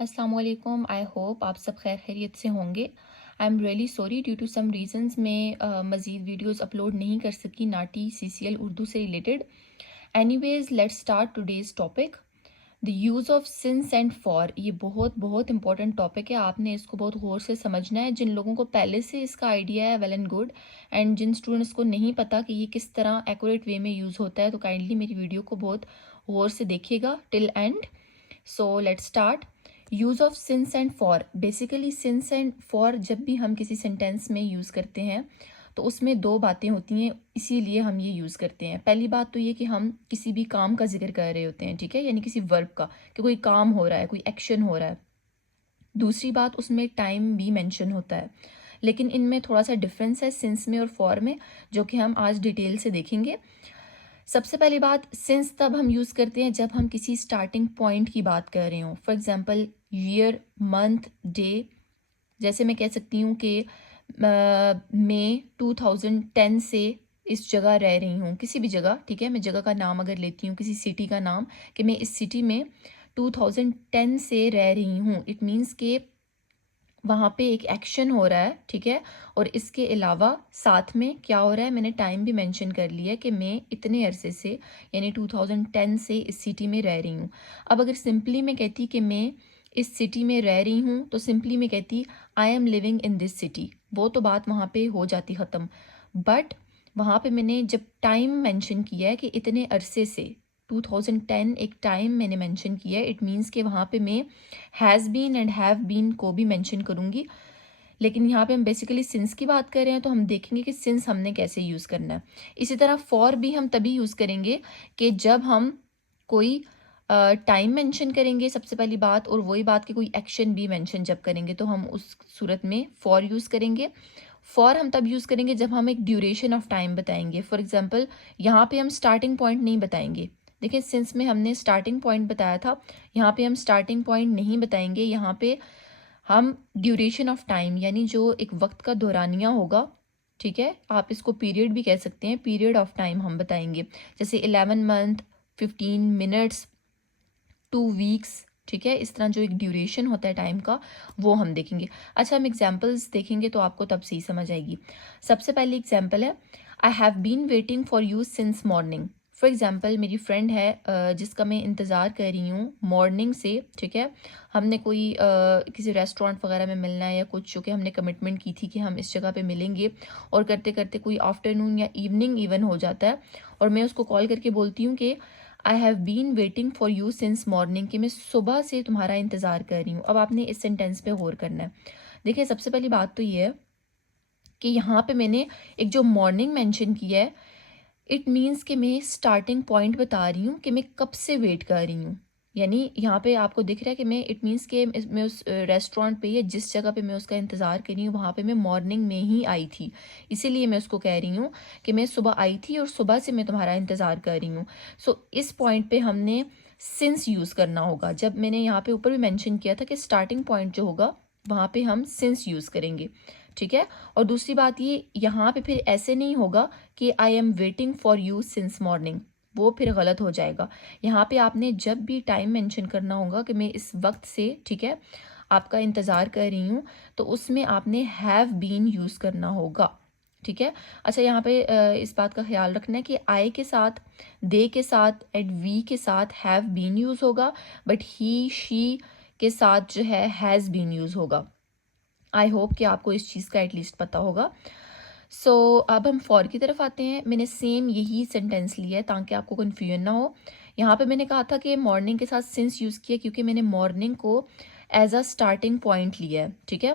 अस्सलाम वालेकुम। I hope आप सब खैर खैरियत से होंगे। I am really sorry, due to some reasons मैं मज़ीद वीडियोस अपलोड नहीं कर सकी नाटी सीसीएल उर्दू से related. Anyways let's start today's topic, the use of since and for. ये बहुत बहुत इंपॉर्टेंट टॉपिक है, आपने इसको बहुत गौर से समझना है। जिन लोगों को पहले से इसका आइडिया है वेल एंड गुड, एंड जिन स्टूडेंट्स को नहीं पता कि ये किस तरह एक्यूरेट वे में यूज़ होता है तो काइंडली मेरी वीडियो को बहुत गौर से देखिएगा till and. So let's start. Use of since and for. Basically since and for जब भी हम किसी सेंटेंस में यूज़ करते हैं तो उसमें दो बातें होती हैं, इसीलिए हम ये यूज़ करते हैं। पहली बात तो ये कि हम किसी भी काम का जिक्र कर रहे होते हैं, ठीक है, यानी किसी वर्ब का, कि कोई काम हो रहा है, कोई एक्शन हो रहा है। दूसरी बात, उसमें टाइम भी मेंशन होता है। लेकिन इनमें थोड़ा सा डिफरेंस है सिंस में और फॉर में, जो कि हम आज डिटेल से देखेंगे। सबसे पहली बात, सिंस तब हम यूज़ करते हैं जब हम किसी स्टार्टिंग पॉइंट की बात कर रहे हों। For example year, month, day. जैसे मैं कह सकती हूँ कि मैं 2010 से इस जगह रह रही हूँ, किसी भी जगह, ठीक है, मैं जगह का नाम अगर लेती हूँ, किसी सिटी का नाम, कि मैं इस सिटी में 2010 से रह रही हूँ, इट मीन्स कि वहाँ पे एक एक्शन हो रहा है, ठीक है। और इसके अलावा साथ में क्या हो रहा है, मैंने टाइम भी मेंशन कर लिया है कि मैं इतने अरसे से, यानी 2010 से इस सिटी में रह रही हूँ। अब अगर सिंपली मैं कहती कि मैं इस सिटी में रह रही हूँ, तो सिंपली मैं कहती I am living in this city, वो तो बात वहाँ पे हो जाती ख़त्म। बट वहाँ पे मैंने जब टाइम मेंशन किया है कि इतने अरसे से, 2010 एक टाइम मैंने मेंशन किया है, इट मीन्स कि वहाँ पे मैं has been and have been को भी मेंशन करूँगी। लेकिन यहाँ पे हम बेसिकली सिंस की बात कर रहे हैं, तो हम देखेंगे कि सिंस हमने कैसे यूज़ करना है। इसी तरह फॉर भी हम तभी यूज़ करेंगे कि जब हम कोई टाइम मेंशन करेंगे सबसे पहली बात, और वही बात कि कोई एक्शन भी मेंशन जब करेंगे तो हम उस सूरत में फॉर यूज़ करेंगे। फॉर हम तब यूज़ करेंगे जब हम एक ड्यूरेशन ऑफ टाइम बताएंगे। फॉर एग्जांपल यहाँ पे हम स्टार्टिंग पॉइंट नहीं बताएंगे। देखिए सिंस में हमने स्टार्टिंग पॉइंट बताया था, यहाँ पे हम स्टार्टिंग पॉइंट नहीं बताएंगे। यहाँ पे हम ड्यूरेशन ऑफ टाइम, यानी जो एक वक्त का दौरानिया होगा, ठीक है, आप इसको पीरियड भी कह सकते हैं, पीरियड ऑफ टाइम हम बताएंगे। जैसे 11 मंथ, 15 मिनट्स, 2 वीक्स, ठीक है। इस तरह जो एक ड्यूरेशन होता है टाइम का, वो हम देखेंगे। अच्छा, हम एग्जाम्पल्स देखेंगे तो आपको तब सही समझ आएगी। सबसे पहली एग्जाम्पल है, I have been waiting for you since morning. For example मेरी फ्रेंड है जिसका मैं इंतज़ार कर रही हूँ मॉर्निंग से, ठीक है। हमने कोई किसी रेस्टोरेंट वगैरह में मिलना है या कुछ, जो कि हमने कमिटमेंट की थी कि हम इस जगह पे मिलेंगे, और करते करते कोई आफ्टरनून या इवनिंग इवन हो जाता है, और मैं उसको कॉल करके बोलती हूँ कि I have been waiting for you since morning, कि मैं सुबह से तुम्हारा इंतज़ार कर रही हूँ। अब आपने इस सेंटेंस पे गौर करना है। देखिए सबसे पहली बात तो ये है कि यहाँ पे मैंने एक जो मॉर्निंग मेंशन किया है, इट मीन्स कि मैं स्टार्टिंग पॉइंट बता रही हूँ कि मैं कब से वेट कर रही हूँ। यानी यहाँ पे आपको दिख रहा है कि मैं, इट मीन्स कि मैं उस रेस्टोरेंट पे या जिस जगह पे मैं उसका इंतज़ार कर रही हूँ वहाँ पे मैं मॉर्निंग में ही आई थी, इसीलिए मैं उसको कह रही हूँ कि मैं सुबह आई थी और सुबह से मैं तुम्हारा इंतज़ार कर रही हूँ। सो इस पॉइंट पे हमने सिंस यूज़ करना होगा। जब मैंने यहाँ पे ऊपर भी मैंशन किया था कि स्टार्टिंग पॉइंट जो होगा वहाँ पे हम सिंस यूज़ करेंगे, ठीक है। और दूसरी बात ये, यहाँ पे फिर ऐसे नहीं होगा कि I am waiting for you since morning, वो फिर गलत हो जाएगा। यहाँ पे आपने जब भी टाइम मेंशन करना होगा कि मैं इस वक्त से, ठीक है, आपका इंतज़ार कर रही हूँ, तो उसमें आपने हैव बीन यूज़ करना होगा, ठीक है। अच्छा, यहाँ पे इस बात का ख्याल रखना है कि आई के साथ, दे के साथ एंड वी के साथ हैव बीन यूज़ होगा, बट ही शी के साथ जो है हैज़ बीन यूज़ होगा। आई होप कि आपको इस चीज़ का एटलीस्ट पता होगा। सो अब हम फॉर की तरफ आते हैं। मैंने सेम यही सेंटेंस लिया है ताकि आपको कन्फ्यूजन ना हो। यहाँ पे मैंने कहा था कि मॉर्निंग के साथ सिंस यूज़ किया क्योंकि मैंने मॉर्निंग को एज अ स्टार्टिंग पॉइंट लिया है, ठीक है।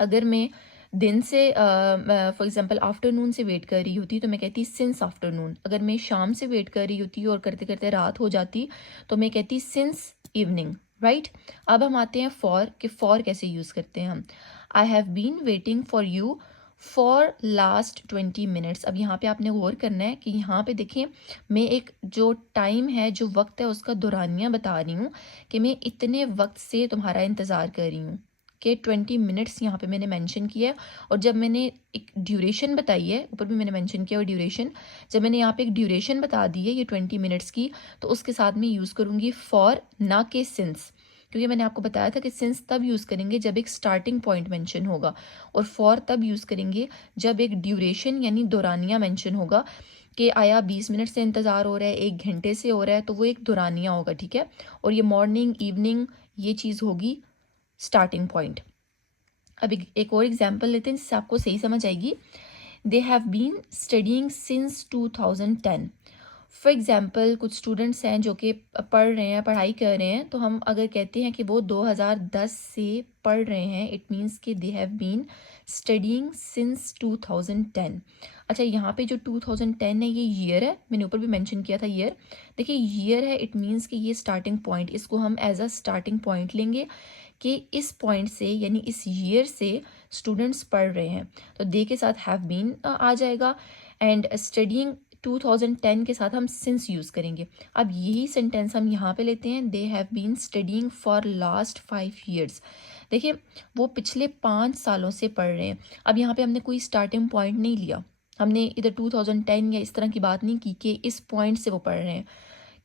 अगर मैं दिन से फॉर एग्जांपल आफ्टरनून से वेट कर रही होती तो मैं कहती सिंस आफ्टरनून। अगर मैं शाम से वेट कर रही होती और करते करते रात हो जाती तो मैं कहती सिंस इवनिंग, राइट। अब हम आते हैं फॉर, कि फॉर कैसे यूज़ करते हैं हम। I have been waiting for you for last 20 minutes. अब यहाँ पे आपने गौर करना है कि यहाँ पे देखें, मैं एक जो टाइम है, जो वक्त है, उसका दौरानिया बता रही हूँ कि मैं इतने वक्त से तुम्हारा इंतज़ार कर रही हूँ, के 20 मिनट्स यहाँ पे मैंने मेंशन किया है। और जब मैंने एक ड्यूरेशन बताई है, ऊपर भी मैंने मेंशन किया, और ड्यूरेशन, जब मैंने यहाँ पे एक ड्यूरेशन बता दी है ये 20 मिनट्स की, तो उसके साथ मैं यूज़ करूँगी फॉर, ना के सिंस। क्योंकि मैंने आपको बताया था कि सिंस तब यूज़ करेंगे जब एक स्टार्टिंग पॉइंट मेंशन होगा, और फॉर तब यूज़ करेंगे जब एक ड्यूरेशन यानी दौरानिया मेंशन होगा कि आया 20 मिनट से इंतज़ार हो रहा है, 1 घंटे से हो रहा है, तो वो एक दौरानिया होगा, ठीक है। और ये मॉर्निंग, इवनिंग, ये चीज़ होगी स्टार्टिंग पॉइंट। अब एक और एग्जांपल लेते हैं जिससे आपको सही समझ आएगी। They have been studying since 2010। For example कुछ स्टूडेंट्स हैं जो कि पढ़ रहे हैं, पढ़ाई कर रहे हैं, तो हम अगर कहते हैं कि वो 2010 से पढ़ रहे हैं, इट मीन्स कि they have been studying since 2010। अच्छा, यहाँ पे जो 2010 है ये ईयर है, मैंने ऊपर भी मेंशन किया था ईयर। देखिए ईयर है, इट मीन्स कि ये स्टार्टिंग पॉइंट, इसको हम एज अ स्टार्टिंग पॉइंट लेंगे कि इस पॉइंट से यानी इस ईयर से स्टूडेंट्स पढ़ रहे हैं, तो दे के साथ हैव बीन आ जाएगा, एंड स्टडिंग 2010 के साथ हम सिंस यूज़ करेंगे। अब यही सेंटेंस हम यहाँ पे लेते हैं, they have been studying for last 5 years। देखिए वो पिछले 5 सालों से पढ़ रहे हैं। अब यहाँ पे हमने कोई स्टार्टिंग पॉइंट नहीं लिया, हमने इधर 2010 या इस तरह की बात नहीं की कि इस पॉइंट से वो पढ़ रहे हैं,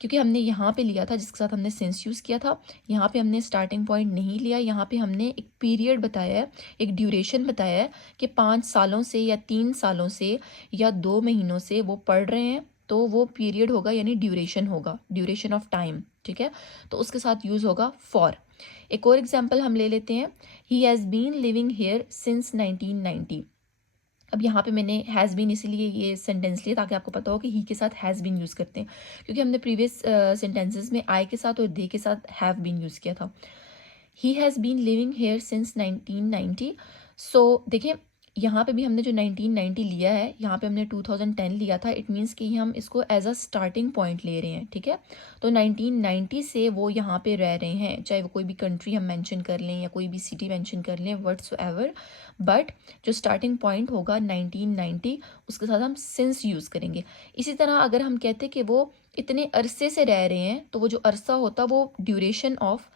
क्योंकि हमने यहाँ पे लिया था जिसके साथ हमने सिंस यूज़ किया था। यहाँ पे हमने स्टार्टिंग पॉइंट नहीं लिया, यहाँ पे हमने एक पीरियड बताया है, एक ड्यूरेशन बताया है कि 5 सालों से या 3 सालों से या 2 महीनों से वो पढ़ रहे हैं, तो वो पीरियड होगा यानी ड्यूरेशन होगा, ड्यूरेशन ऑफ टाइम, ठीक है। तो उसके साथ यूज़ होगा फॉर। एक और एग्जाम्पल हम ले लेते हैं, he has been living here since 1990। अब यहाँ पे मैंने हैज़ बीन इसीलिए ये सेंटेंस लिया ताकि आपको पता हो कि ही के साथ हैज़ बीन यूज़ करते हैं, क्योंकि हमने प्रीवियस सेंटेंसेस में आई के साथ और दे के साथ हैव बीन यूज़ किया था। He has been living here since 1990। So देखिए यहाँ पे भी हमने जो 1990 लिया है, यहाँ पे हमने 2010 लिया था, इट मीन्स कि हम इसको एज अ स्टार्टिंग पॉइंट ले रहे हैं, ठीक है। तो 1990 से वो यहाँ पे रह रहे हैं, चाहे वो कोई भी कंट्री हम मेंशन कर लें या कोई भी सिटी मेंशन कर लें, व्हाट्सएवर, बट जो स्टार्टिंग पॉइंट होगा 1990, उसके साथ हम सिंस यूज़ करेंगे। इसी तरह अगर हम कहते कि वो इतने अरसे से रह रहे हैं, तो वो जो अरसा होता वो ड्यूरेशन ऑफ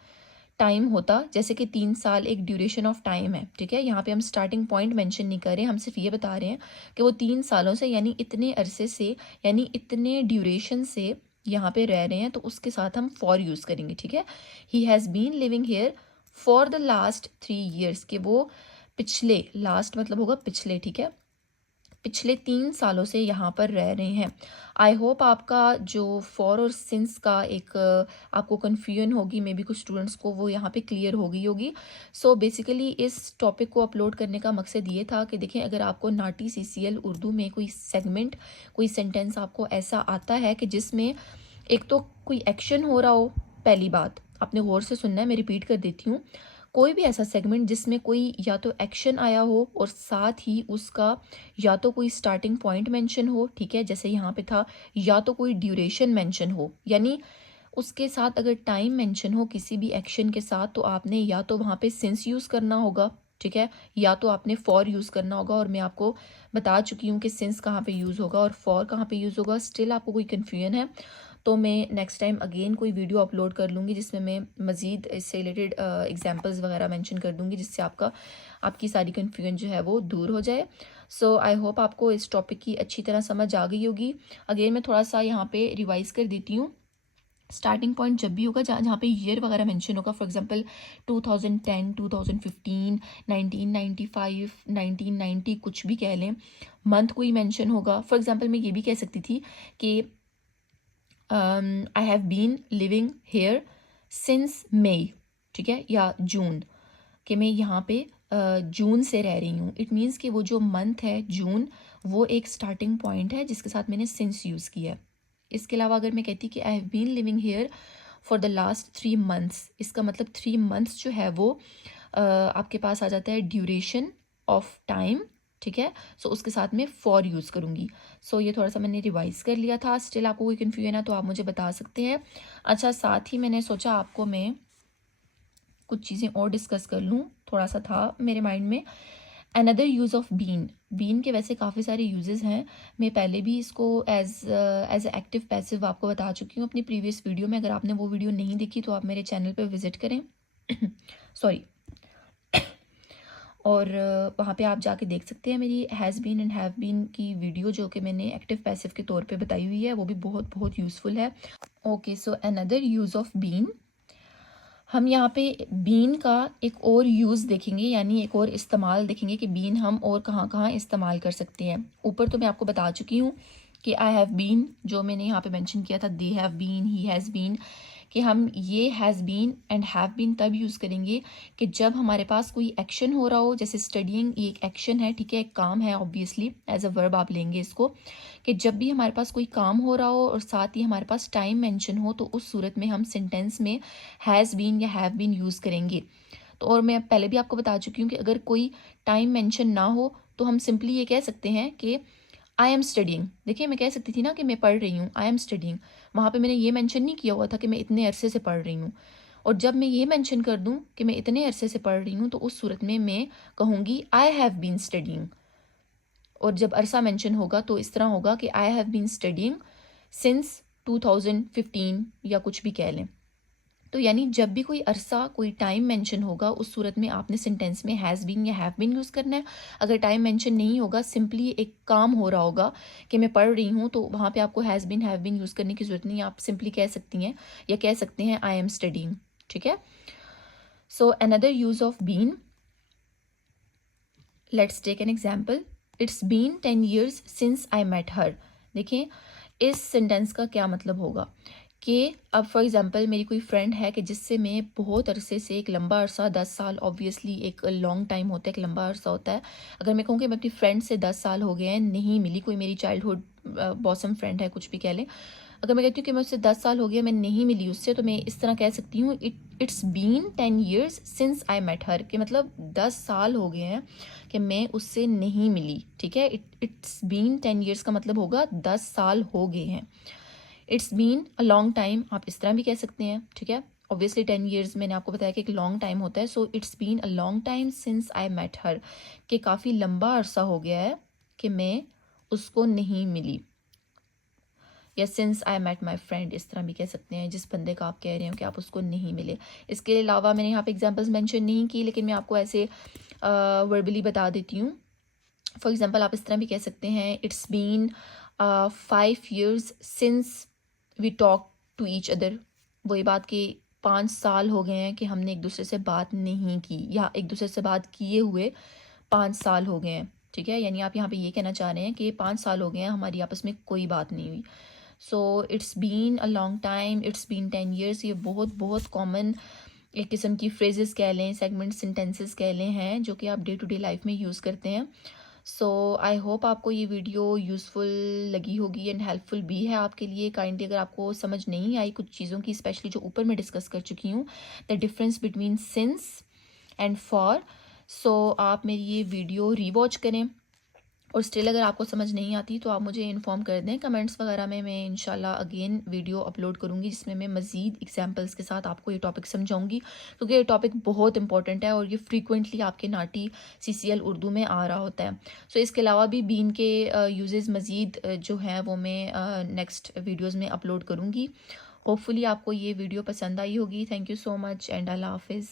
टाइम होता, जैसे कि 3 साल एक ड्यूरेशन ऑफ टाइम है, ठीक है। यहाँ पे हम स्टार्टिंग पॉइंट मेंशन नहीं कर रहे, हम सिर्फ ये बता रहे हैं कि वो 3 सालों से यानी इतने अरसे से यानी इतने ड्यूरेशन से यहाँ पे रह रहे हैं, तो उसके साथ हम फॉर यूज़ करेंगे, ठीक है। He has been living here for the last 3 years, कि वो पिछले, लास्ट मतलब होगा पिछले, ठीक है, पिछले 3 सालों से यहाँ पर रह रहे हैं। आई होप आपका जो फॉर और सिंस का एक आपको कन्फ्यूजन होगी, मे बी कुछ स्टूडेंट्स को वो यहाँ पे क्लियर हो गई होगी। सो बेसिकली इस टॉपिक को अपलोड करने का मकसद ये था कि देखें, अगर आपको नाटी सीसीएल उर्दू में कोई सेगमेंट, कोई सेंटेंस आपको ऐसा आता है कि जिसमें एक तो कोई एक्शन हो रहा हो, पहली बात आपने गौर से सुनना है, मैं रिपीट कर देती हूँ, कोई भी ऐसा सेगमेंट जिसमें कोई या तो एक्शन आया हो और साथ ही उसका या तो कोई स्टार्टिंग पॉइंट मेंशन हो, ठीक है, जैसे यहाँ पे था, या तो कोई ड्यूरेशन मेंशन हो, यानी उसके साथ अगर टाइम मेंशन हो किसी भी एक्शन के साथ, तो आपने या तो वहाँ पे सिंस यूज़ करना होगा, ठीक है, या तो आपने फॉर यूज़ करना होगा। और मैं आपको बता चुकी हूँ कि सिंस कहाँ पे यूज़ होगा और फॉर कहाँ पे यूज़ होगा। स्टिल आपको कोई कन्फ्यूजन है तो मैं नेक्स्ट टाइम अगेन कोई वीडियो अपलोड कर लूँगी जिसमें मैं मज़ीद इससे रिलेटेड एग्जांपल्स वगैरह मेंशन कर दूँगी, जिससे आपकी सारी कन्फ्यूजन जो है वो दूर हो जाए। सो आई होप आपको इस टॉपिक की अच्छी तरह समझ आ गई होगी। अगेन मैं थोड़ा सा यहाँ पे रिवाइज़ कर देती हूँ। स्टार्टिंग पॉइंट जब भी होगा जहाँ पे ईयर वगैरह मेंशन होगा, फॉर एग्जांपल 2010, 2015, 1995, 1990, कुछ भी कह लें, मंथ कोई मेंशन होगा। फॉर एग्जांपल मैं ये भी कह सकती थी कि I have been living here since May, ठीक है, या जून, कि मैं यहाँ पे जून से रह रही हूँ। इट मीन्स कि वो जो मंथ है जून, वो एक स्टार्टिंग पॉइंट है जिसके साथ मैंने सिंस यूज़ किया है। इसके अलावा अगर मैं कहती कि I have been living here for the last 3 months, इसका मतलब 3 months जो है वो आपके पास आ जाता है ड्यूरेशन ऑफ टाइम, ठीक है। सो उसके साथ में फॉर यूज़ करूँगी। सो ये थोड़ा सा मैंने रिवाइज़ कर लिया था। स्टिल आपको कोई कन्फ्यूजन है तो आप मुझे बता सकते हैं। अच्छा, साथ ही मैंने सोचा आपको मैं कुछ चीज़ें और डिस्कस कर लूँ, थोड़ा सा था मेरे माइंड में। Another use of been, been के वैसे काफ़ी सारे यूजेस हैं। मैं पहले भी इसको एज एक्टिव पैसिव आपको बता चुकी हूँ अपनी प्रीवियस वीडियो में। अगर आपने वो वीडियो नहीं देखी तो आप मेरे चैनल पे विज़िट करें सॉरी और वहाँ पे आप जाके देख सकते हैं मेरी has been and have been की वीडियो, जो कि मैंने एक्टिव पैसिव के तौर पे बताई हुई है, वो भी बहुत बहुत यूज़फुल है। Okay, so another use of been, हम यहाँ पे बीन का एक और यूज़ देखेंगे, यानी एक और इस्तेमाल देखेंगे कि बीन हम और कहाँ कहाँ इस्तेमाल कर सकते हैं। ऊपर तो मैं आपको बता चुकी हूँ कि आई हैव बीन, जो मैंने यहाँ पे मेंशन किया था, they have been, he has been, कि हम ये has been and have been तब यूज़ करेंगे कि जब हमारे पास कोई एक्शन हो रहा हो। जैसे स्टडीइंग, ये एक एक्शन है, ठीक है, एक काम है, ऑब्वियसली एज अ वर्ब आप लेंगे इसको, कि जब भी हमारे पास कोई काम हो रहा हो और साथ ही हमारे पास टाइम मेंशन हो, तो उस सूरत में हम सेंटेंस में हैज़ बीन या हैव बीन यूज़ करेंगे। तो और मैं पहले भी आपको बता चुकी हूँ कि अगर कोई टाइम मेंशन ना हो तो हम सिंपली ये कह सकते हैं कि आई एम स्टडिंग। देखिए, मैं कह सकती थी ना कि मैं पढ़ रही हूँ, आई एम स्टडिंग। वहाँ पे मैंने ये मेंशन नहीं किया हुआ था कि मैं इतने अरसे से पढ़ रही हूँ। और जब मैं ये मेंशन कर दूँ कि मैं इतने अरसे से पढ़ रही हूँ, तो उस सूरत में मैं कहूँगी आई हैव बीन स्टडिंग। और जब अरसा मेंशन होगा तो इस तरह होगा कि I have been studying since 2015 या कुछ भी कह लें। तो यानी जब भी कोई अरसा, कोई टाइम मेंशन होगा, उस सूरत में आपने सेंटेंस में हैज़ बीन या हैव बीन यूज़ करना है। अगर टाइम मेंशन नहीं होगा, सिंपली एक काम हो रहा होगा कि मैं पढ़ रही हूँ, तो वहाँ पे आपको has been, have been use करने की ज़रूरत नहीं है। आप सिंपली कह सकती हैं या कह सकते हैं आई एम स्टडीइंग, ठीक है। So another use of been, let's take an example. It's been 10 years since I met her. देखिए, इस सेंटेंस का क्या मतलब होगा कि अब फॉर एग्जांपल मेरी कोई फ्रेंड है कि जिससे मैं बहुत अरसे से, एक लंबा अरसा, 10 साल, ऑब्वियसली एक लॉन्ग टाइम होता है, एक लंबा अरसा होता है। अगर मैं कहूँ कि मैं अपनी फ्रेंड से 10 साल हो गए हैं नहीं मिली, कोई मेरी चाइल्डहुड बॉसम फ्रेंड है, कुछ भी कह लें, अगर मैं कहती हूँ कि मैं उससे 10 साल हो गया, मैं नहीं मिली उससे, तो मैं इस तरह कह सकती हूँ it's been 10 years since I met her, कि मतलब 10 साल हो गए हैं कि मैं उससे नहीं मिली, ठीक है। इट्स बीन 10 years का मतलब होगा 10 साल हो गए हैं। It's been a long time आप इस तरह भी कह सकते हैं, ठीक है। ऑब्वियसली 10 years मैंने आपको बताया कि एक लॉन्ग टाइम होता है। So it's been a long time since I met her, कि काफ़ी लंबा अरसा हो गया है कि मैं उसको नहीं मिली। या since I met my friend, इस तरह भी कह सकते हैं, जिस बंदे का आप कह रहे हो कि आप उसको नहीं मिले। इसके अलावा मैंने यहाँ पे एग्जांपल्स मेंशन नहीं की, लेकिन मैं आपको ऐसे वर्बली बता देती हूँ। फॉर एग्जांपल आप इस तरह भी कह सकते हैं, it's been 5 years since we talk to each other. वही बात कि 5 साल हो गए हैं कि हमने एक दूसरे से बात नहीं की, या एक दूसरे से बात किए हुए 5 साल हो गए हैं, ठीक है। यानी आप यहाँ पे ये कहना चाह रहे हैं कि 5 साल हो गए हैं हमारी आपस में कोई बात नहीं हुई। So it's been a long time, it's been 10 years, ये बहुत बहुत कॉमन एक किस्म की फ्रेजेस कह लें, सेगमेंट सेंटेंसेस कह लें हैं, जो कि आप डे टू डे लाइफ में यूज़ करते हैं। सो आई होप आपको ये वीडियो यूज़फुल लगी होगी एंड हेल्पफुल भी है आपके लिए। काइंडली अगर आपको समझ नहीं आई कुछ चीज़ों की, स्पेशली जो ऊपर मैं डिस्कस कर चुकी हूँ, the difference between since and for, so आप मेरी ये वीडियो रीवॉच करें। और स्टिल अगर आपको समझ नहीं आती तो आप मुझे इन्फॉर्म कर दें कमेंट्स वगैरह में। मैं इंशाल्लाह अगेन वीडियो अपलोड करूँगी जिसमें मैं मज़ीद एग्जांपल्स के साथ आपको ये टॉपिक समझाऊंगी, क्योंकि ये टॉपिक बहुत इंपॉर्टेंट है और ये फ्रीक्वेंटली आपके नाटी सीसीएल उर्दू में आ रहा होता है। सो इसके अलावा भी बीन के यूजेस मज़ीद जो हैं वो मैं नेक्स्ट वीडियोज़ में अपलोड करूँगी। होपफुली आपको ये वीडियो पसंद आई होगी। Thank you so much and अल्लाह हाफिज़।